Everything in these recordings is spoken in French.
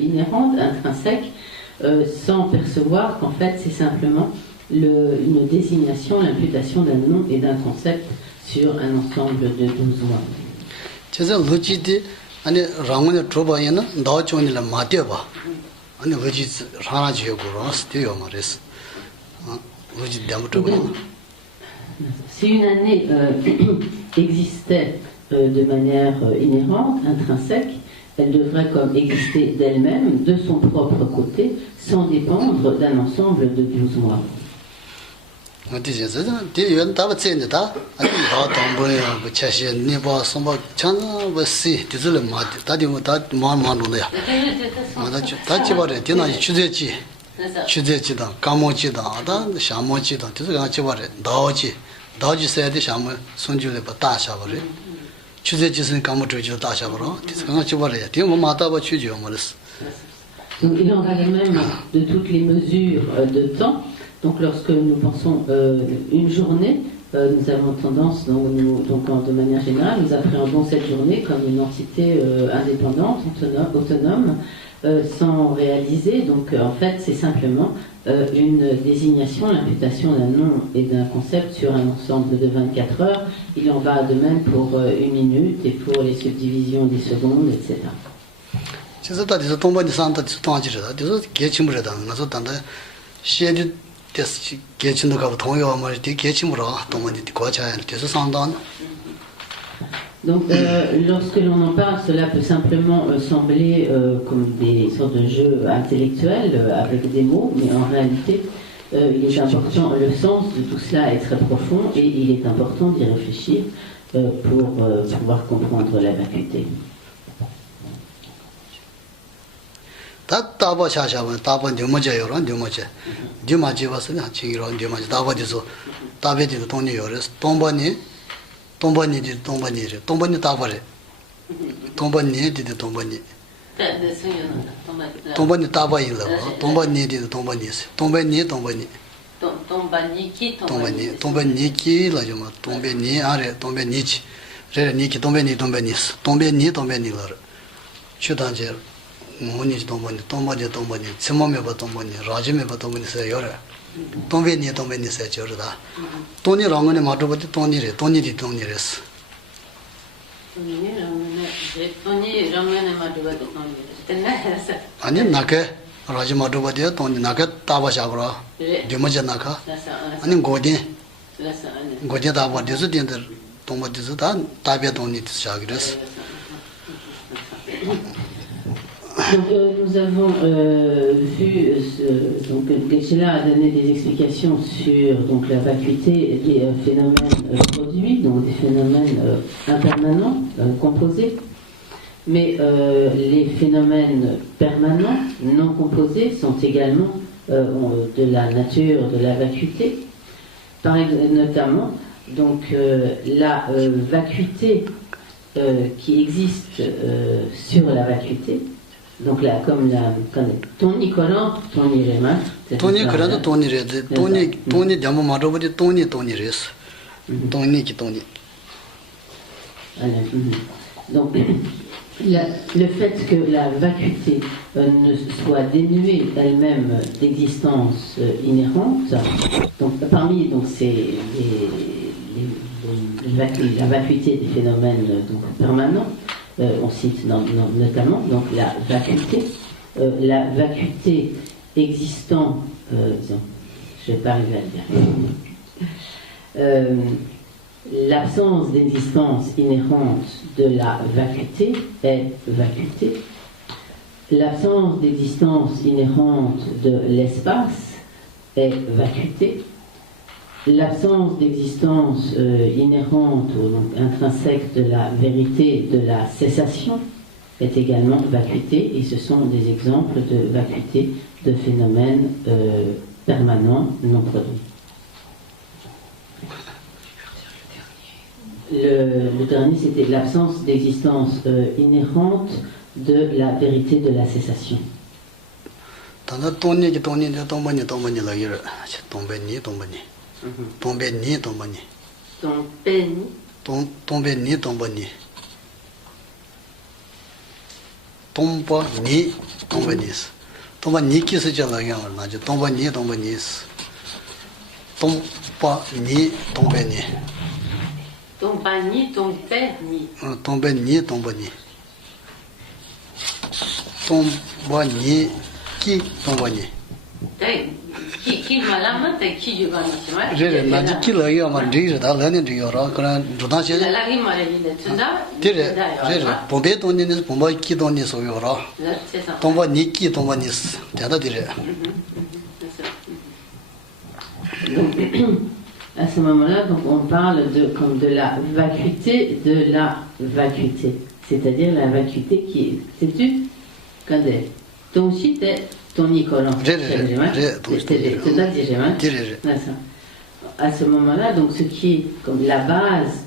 inhérente, intrinsèque, sans percevoir qu'en fait c'est simplement une désignation, l'imputation d'un nom et d'un concept sur un ensemble de 12 mois. Si une année existait de manière inhérente, intrinsèque, elle devrait comme exister d'elle-même, de son propre côté, sans dépendre d'un ensemble de 12 mois. Donc, il en va de même de toutes les mesures de temps. Donc lorsque nous pensons une journée, nous avons tendance, de manière générale, nous appréhendons cette journée comme une entité indépendante, autonome, sans réaliser. Donc en fait, c'est simplement une désignation, l'imputation d'un nom et d'un concept sur un ensemble de 24 heures. Il en va de même pour une minute et pour les subdivisions des secondes, etc. Donc, lorsque l'on en parle, cela peut simplement sembler comme des sortes de jeux intellectuels avec des mots, mais en réalité, il est important, le sens de tout cela est très profond et il est important d'y réfléchir pour pouvoir comprendre la vacuité. Donc, nous avons vu, Geshe-la a donné des explications sur la vacuité des phénomènes produits, donc des phénomènes impermanents, composés, mais les phénomènes permanents, non composés, sont également de la nature de la vacuité. Notamment, la vacuité qui existe sur la vacuité. Donc là, comme Tony Coran, Tony Rema. Tony Coran, Tony Red, Tony Diamomaro, Tony Res. Tony qui Tony. Donc, le fait que la vacuité ne soit dénuée elle-même d'existence inhérente, donc parmi la vacuité des phénomènes permanents, on cite notamment la vacuité existant, je ne vais pas arriver à le dire, l'absence d'existence inhérente de la vacuité est vacuité, l'absence d'existence inhérente de l'espace est vacuité, l'absence d'existence inhérente ou intrinsèque de la vérité de la cessation est également vacuité, et ce sont des exemples de vacuité de phénomènes permanents non produits. Le dernier, c'était l'absence d'existence inhérente de la vérité de la cessation. Tombeni. 동바니스 동바니키스 jalagyan 나지 동바니스 동바니 동바니 동바니 동바니 키 동바니 qui malama te qui du gana chima 제레 나지 키라야 만디르 달라는 디요라 그런 조다시 la ri mare ni tunda 제레 봄베 돈니스 봄바 키 돈니 소요라 c'est ça 동바니 키 동바니스 자다 디레 à ce moment-là, donc on parle comme de la vacuité de la vacuité, c'est-à-dire la vacuité qui est, sais-tu, quand ton site est ton Nicolas. À ce moment-là, donc ce qui est comme la base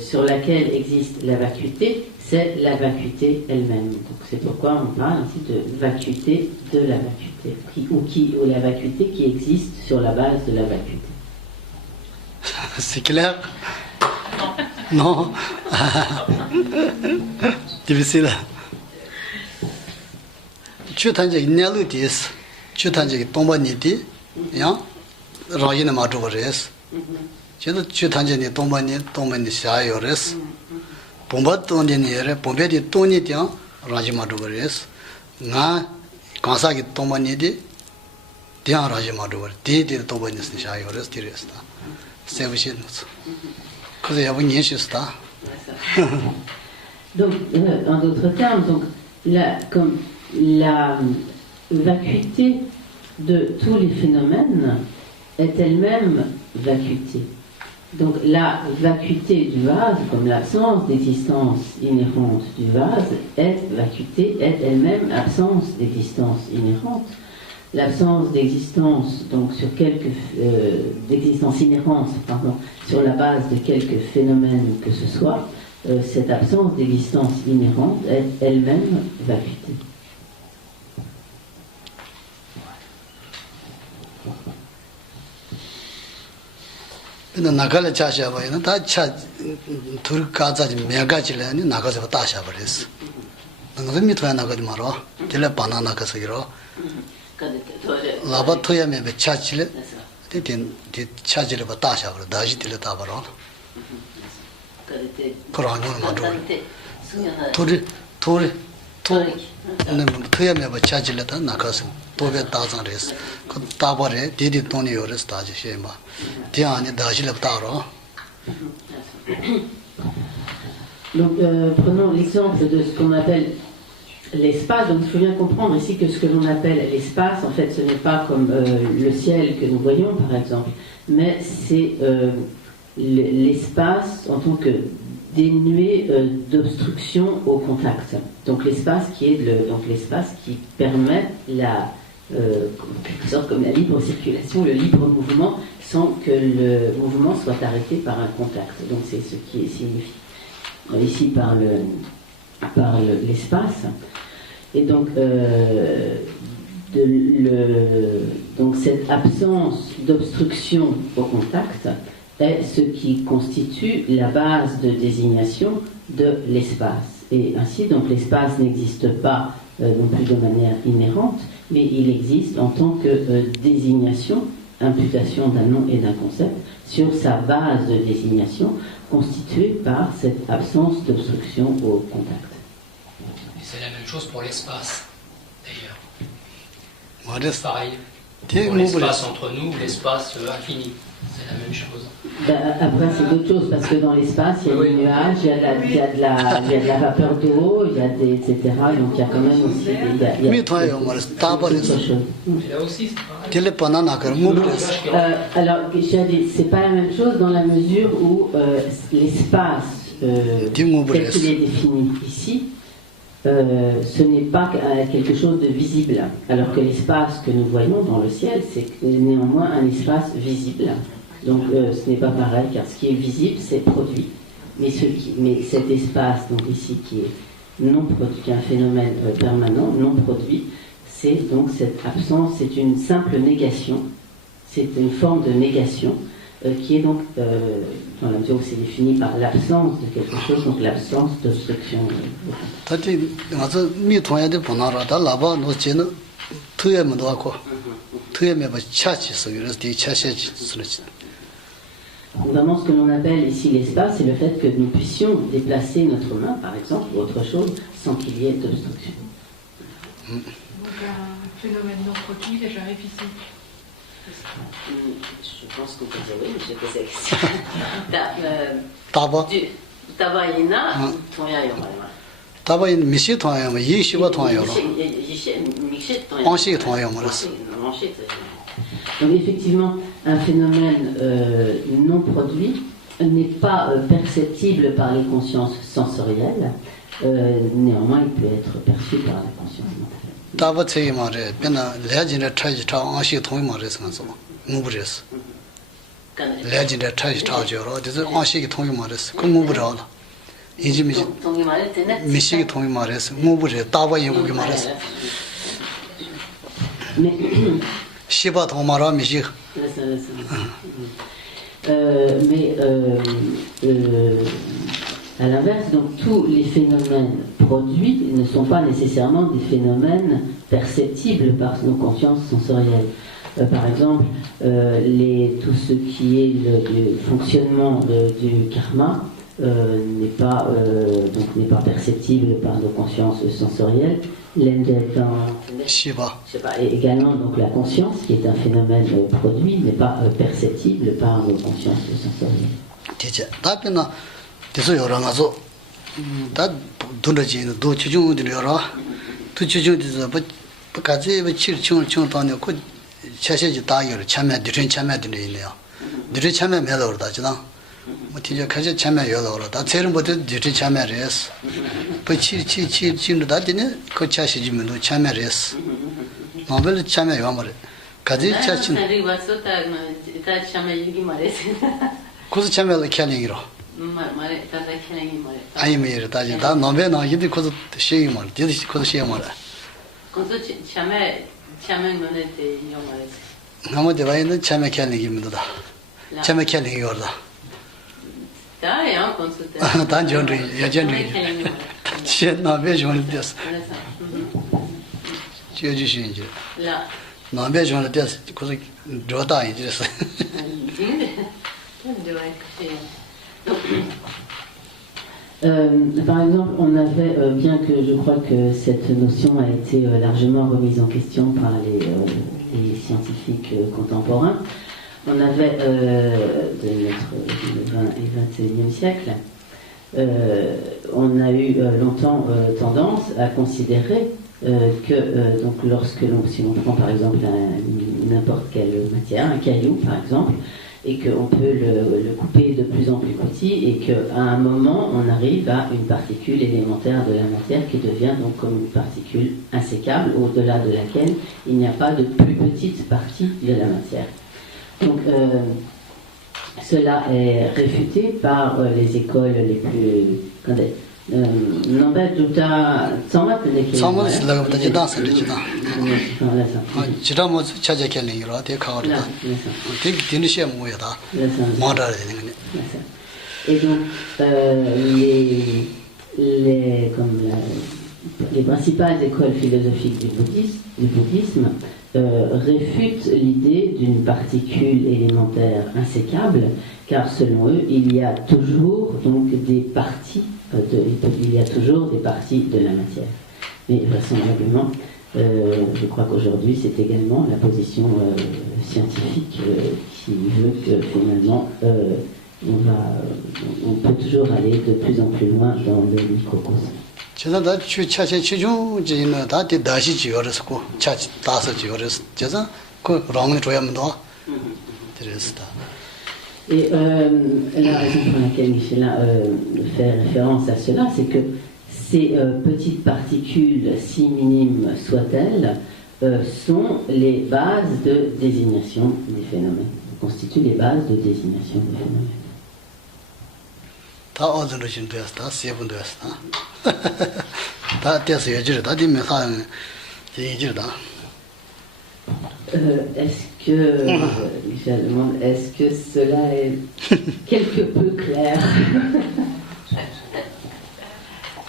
sur laquelle existe la vacuité, c'est la vacuité elle-même. Donc c'est pourquoi on parle ainsi de vacuité de la vacuité, ou la vacuité qui existe sur la base de la vacuité. C'est clair? Non. Difficile. Tu t'en dis n'allez dis. Tu t'en dis tombe nidi. Ya. Rajina matuvres. Tu t'en dis tombe ni sayores. Pomba toni ni re pombe di toni tian rajima matuvres. Na kansa ki tombe nidi. Tian rajima matuvres. Di tombe ni sayores diresta. Donc, en d'autres termes, donc, comme la vacuité de tous les phénomènes est elle-même vacuité. Donc, la vacuité du vase, comme l'absence d'existence inhérente du vase, est vacuité, est elle-même absence d'existence inhérente. L'absence d'existence, donc sur d'existence inhérente, pardon, sur la base de quelques phénomènes que ce soit, cette absence d'existence inhérente est elle-même vacuité. 나가를 자셔 봐요. 다 둘 가자지 메가지래니 나가서 다셔 버렸어. 너는 밑에 나가지 마라. 딜레 바나나 가서기로. 라바 토야메 차치레. 디딘 차지레 바 다셔 버려. 다시 딜레 다 버려. 그러는 거 맞아. 둘이 네 토야메 바 차지레다 나가서 도베 다자레스. 그 다버레 디디 돈이 요레스 다지 셰마. Donc, prenons l'exemple de ce qu'on appelle l'espace. Donc, il faut bien comprendre ici que ce que l'on appelle l'espace, en fait, ce n'est pas comme le ciel que nous voyons, par exemple, mais c'est l'espace en tant que dénué d'obstruction au contact. Donc, l'espace qui est l'espace qui permet quelque sorte comme la libre circulation, le libre mouvement, sans que le mouvement soit arrêté par un contact. Donc c'est ce qui est signifié ici par l'espace. Et donc, donc cette absence d'obstruction au contact est ce qui constitue la base de désignation de l'espace. Et ainsi, donc l'espace n'existe pas non plus de manière inhérente, mais il existe en tant que désignation, imputation d'un nom et d'un concept, sur sa base de désignation, constituée par cette absence d'obstruction au contact. C'est la même chose pour l'espace, d'ailleurs. C'est pareil. Pour l'espace entre nous, l'espace infini. C'est la même chose. Après, c'est d'autres choses, parce que dans l'espace, il y a des nuages, il y a de la vapeur d'eau, il y a des, etc. Donc il y a quand même aussi d'autres choses. Et là aussi, c'est pareil. Alors, c'est pas la même chose dans la mesure où l'espace, tel qu'il est défini ici, ce n'est pas quelque chose de visible, alors que l'espace que nous voyons dans le ciel, c'est néanmoins un espace visible. Donc ce n'est pas pareil, car ce qui est visible, c'est produit. Mais cet espace, donc ici, qui est non produit, qui est un phénomène permanent, non produit, c'est donc cette absence, c'est une simple négation, c'est une forme de négation qui est donc, dans la mesure où c'est défini par l'absence de quelque chose, donc l'absence d'obstruction. Vraiment, ce que l'on appelle ici l'espace, c'est le fait que nous puissions déplacer notre main, par exemple, ou autre chose, sans qu'il y ait d'obstruction. Donc un phénomène non produit, j'arrive ici. Je pense qu'on peut dire oui, mais j'ai posé la question. Tabayina, 통야요. Tabayin mishi 통야요, yi시와 통야요. 안시 통야요 말았어. Donc effectivement, un phénomène non produit n'est pas perceptible par les consciences sensorielles, néanmoins il peut être perçu par la conscience mentale. Tabatse 말에 변나 레진의 차지차 안시 통이 말했어. 무브레스. 레진의 차지차죠. 그래서 안시 통이 말했어. 그 무브라라. 이제 통이 말할 때는 미시 통이 말했어. 무브레 따바yin 거기 말했어. 시바 통마라 미시. Mais à l'inverse, donc tous les phénomènes produits ne sont pas nécessairement des phénomènes perceptibles par nos consciences sensorielles. Par exemple, tout ce qui est le fonctionnement du karma n'est pas perceptible par nos consciences sensorielles. Et également donc la conscience, qui est un phénomène produit, n'est pas perceptible par nos consciences sensorielles. 그래서 여러 가서 다 돈을 도 주중들이 여러 또 주중들서 뭐까지 칠충충 다녀 그 차세지 다여를 참여 드린 참여들이 있네요. 드린 참여 매도 그러다잖아. 뭐 뒤에 가서 참여 여러 그러다 제일 먼저 드린 참여를 했어. 그 칠다 되네. 그 차세지면도 참여를 했어. 뭐별 참여 요 말에. 가지 차신. 다 참여 얘기 말했어. 그래서 참여를 켜내기로. 아이메일 다지 다 넘베 나기도 코도 시기 말 디디 코도 시기 말 코도 참에 면에 대 영화에서 아무 데바이는 참에 캘리기입니다 참에 캘리기 거다 다야 콘sulta 단전리 예전리 신 나베 존이 됐어 지어주시는지 라 나베 존이 됐어 코도 저다 이제서 Par exemple, on avait, bien que je crois que cette notion a été largement remise en question par les scientifiques contemporains, on avait de notre 20 et 21e siècle, on a eu longtemps tendance à considérer que donc lorsque si on prend par exemple n'importe quelle matière, un caillou par exemple, et qu'on peut le couper de plus en plus petit et qu'à un moment on arrive à une particule élémentaire de la matière qui devient donc comme une particule insécable au-delà de laquelle il n'y a pas de plus petite partie de la matière. Donc cela est réfuté par les écoles les plus... nombre 두다 성화들이 성화들이 부터 다스 되잖아. 지라모 찾아kell이로 돼 가거든. 되게 되는시야 뭐야다. 말아야 되는 거네. Et donc les principales écoles philosophiques du bouddhisme réfutent l'idée d'une particule élémentaire insécable, car selon eux, il y a toujours donc des parties il y a toujours des parties de la matière. Mais vraisemblablement, je crois qu'aujourd'hui, c'est également la position scientifique qui veut que finalement, on peut toujours aller de plus en plus loin dans le microcosme. Et la raison pour laquelle Michela fait référence à cela, c'est que ces petites particules, si minimes soient-elles, sont les bases de désignation des phénomènes, constituent les bases de désignation des phénomènes. Est-ce que, je demande, est-ce que cela est quelque peu clair?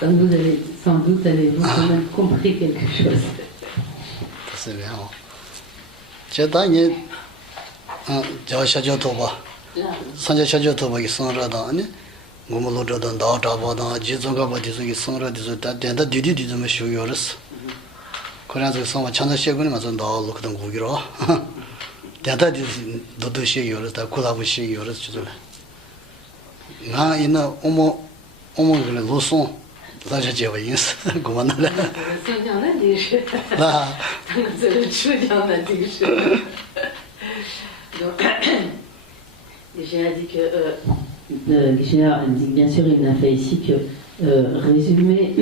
Comme vous avez, sans doute, avez-vous quand même compris quelque chose. C'est bien. J'ai dit, j'ai cherché tout bas. Sans chercher tout bas, ils sont là dans l'année. Nous me l'ont donné dans la dans j'ai zonga bâti qui sont là des autres. Dans du de me show yours. Quand ils sont à Chana Shagun, mais dans le coup de Giro. Dans du show yours, dans collaboration yours. Là, il y a une leçon. Ça, j'ai déjà vu. Comment on a c'est bien la dish. Là, c'est le chou bien la dish. Donc, j'ai dit que Guichéa dit bien sûr, il n'a fait ici que résumer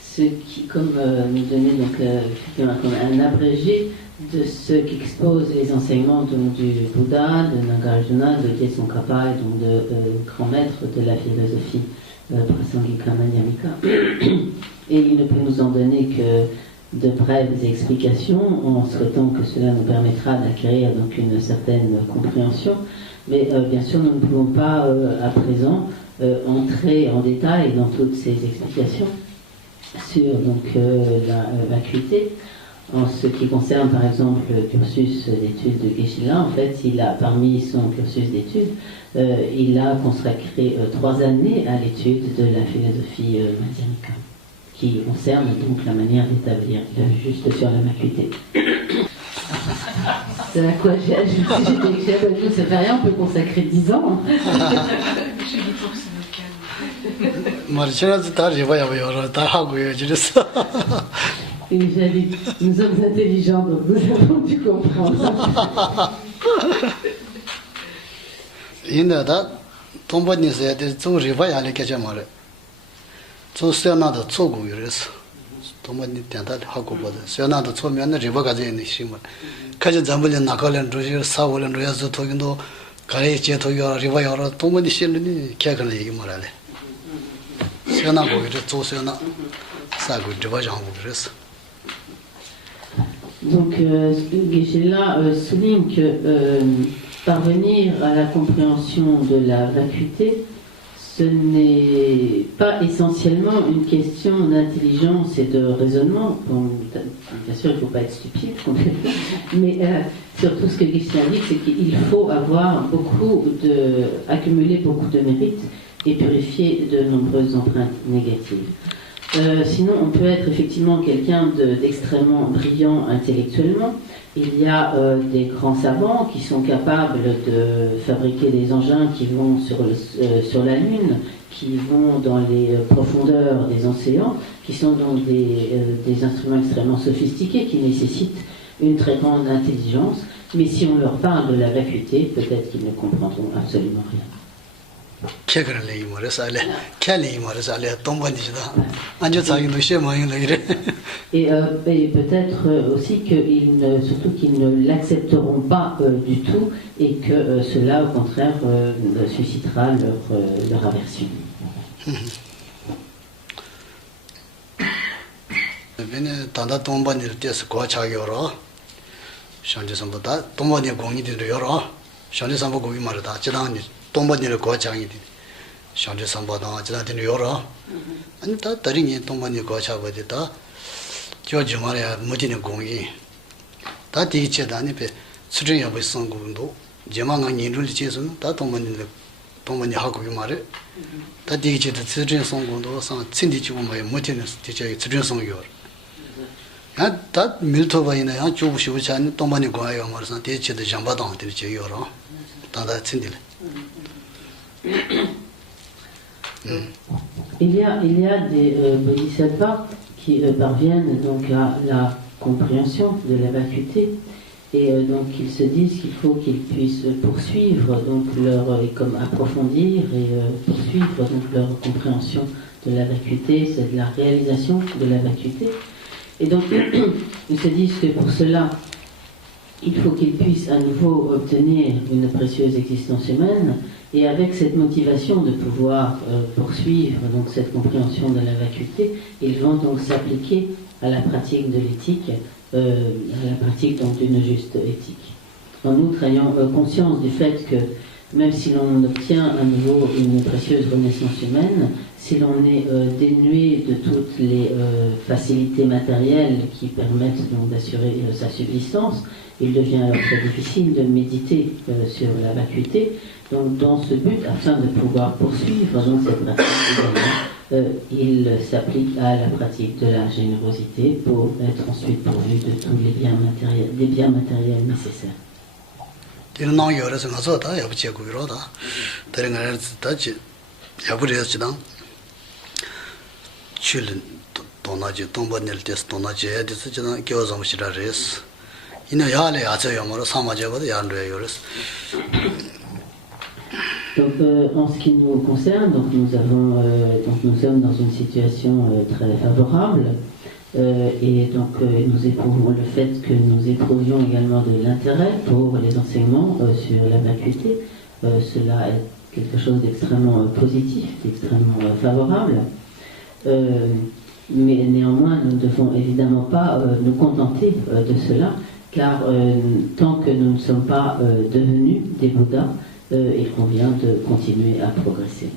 ce qui, comme nous donner donc effectivement comme un abrégé de ce qu'exposent les enseignements donc, du Bouddha, de Nagarjuna, de Tsongkhapa et donc de grands maîtres de la philosophie Prasangika Madhyamika. Et il ne peut nous en donner que de brèves explications en souhaitant que cela nous permettra d'acquérir donc une certaine compréhension. Mais bien sûr, nous ne pouvons pas à présent entrer en détail dans toutes ces explications sur donc, la vacuité. En ce qui concerne par exemple le cursus d'études de Geshe-la, en fait, il a parmi son cursus d'études, il a consacré 3 années à l'étude de la philosophie madhyamika, qui concerne donc la manière d'établir. Il a vu juste sur la vacuité. C'est à quoi j'ai ajouté, ça fait rien, on peut consacrer 10 ans. Je dis pour que ça me calme. Et j'ai dit, nous sommes intelligents, donc nous avons dû comprendre. Il y a tombe ni c'est des tout riva ya le kajamare. Tout c'est na de tout goyres. Tombe ni tenta hakubo de. C'est na de tout mais na riva gaje ni shima. Kaje zambule na kalen roje sa wolen roya zo togindo kare che to yo riva yo tombe ni shin ni kya kan le marale. C'est na goyres tout c'est na sa go riva jang goyres. Donc, Geshe-la souligne que parvenir à la compréhension de la vacuité, ce n'est pas essentiellement une question d'intelligence et de raisonnement. Bon, bien sûr, il ne faut pas être stupide, mais surtout ce que Geshe-la dit, c'est qu'il faut avoir accumuler beaucoup de mérites et purifier de nombreuses empreintes négatives. Sinon, on peut être effectivement quelqu'un d'extrêmement brillant intellectuellement. Il y a des grands savants qui sont capables de fabriquer des engins qui vont sur la Lune, qui vont dans les profondeurs des océans, qui sont donc des instruments extrêmement sophistiqués qui nécessitent une très grande intelligence. Mais si on leur parle de la vacuité, peut-être qu'ils ne comprendront absolument rien. Et peut-être aussi surtout qu'ils ne l'accepteront pas du tout et que cela au contraire suscitera leur aversion. 동반이를 거창이 샹제 삼바다 지나든 요라 아니 다 다리니 동반이 거차버디다 저지 말이야 무진의 공이 다 디체다니 배 수준이 뭐 성공도 제망한 일을 지서는 다 동반이 하고 이 말에 다 디체도 수준 성공도 상 친디치고 뭐 무진의 디체 수준 성교 다 밀토바이나 한 조부시고 잔 동반이 거예요 말선 디체도 장바당 디체 요라 다다 친디래. Il y a des bodhisattvas qui parviennent donc à la compréhension de la vacuité et donc ils se disent qu'il faut qu'ils puissent poursuivre donc comme approfondir et poursuivre donc leur compréhension de la vacuité, c'est de la réalisation de la vacuité. Et donc ils se disent que pour cela il faut qu'ils puissent à nouveau obtenir une précieuse existence humaine. Et avec cette motivation de pouvoir poursuivre donc cette compréhension de la vacuité, ils vont donc s'appliquer à la pratique de l'éthique à la pratique donc d'une juste éthique. En outre, ayant conscience du fait que même si l'on obtient à nouveau une précieuse renaissance humaine, si l'on est dénué de toutes les facilités matérielles qui permettent donc d'assurer sa subsistance, il devient alors très difficile de méditer sur la vacuité. Donc dans ce but, afin de pouvoir poursuivre donc, cette pratique, il s'applique à la pratique de la générosité pour être ensuite pourvu de tous les biens matériels nécessaires. Donc, en ce qui nous concerne, donc nous sommes dans une situation très favorable et donc nous éprouvons le fait que nous éprouvions également de l'intérêt pour les enseignements sur la vacuité. Cela est quelque chose d'extrêmement positif, d'extrêmement favorable. Mais néanmoins, nous ne devons évidemment pas nous contenter de cela, car tant que nous ne sommes pas devenus des Bouddhas, il convient de continuer à progresser.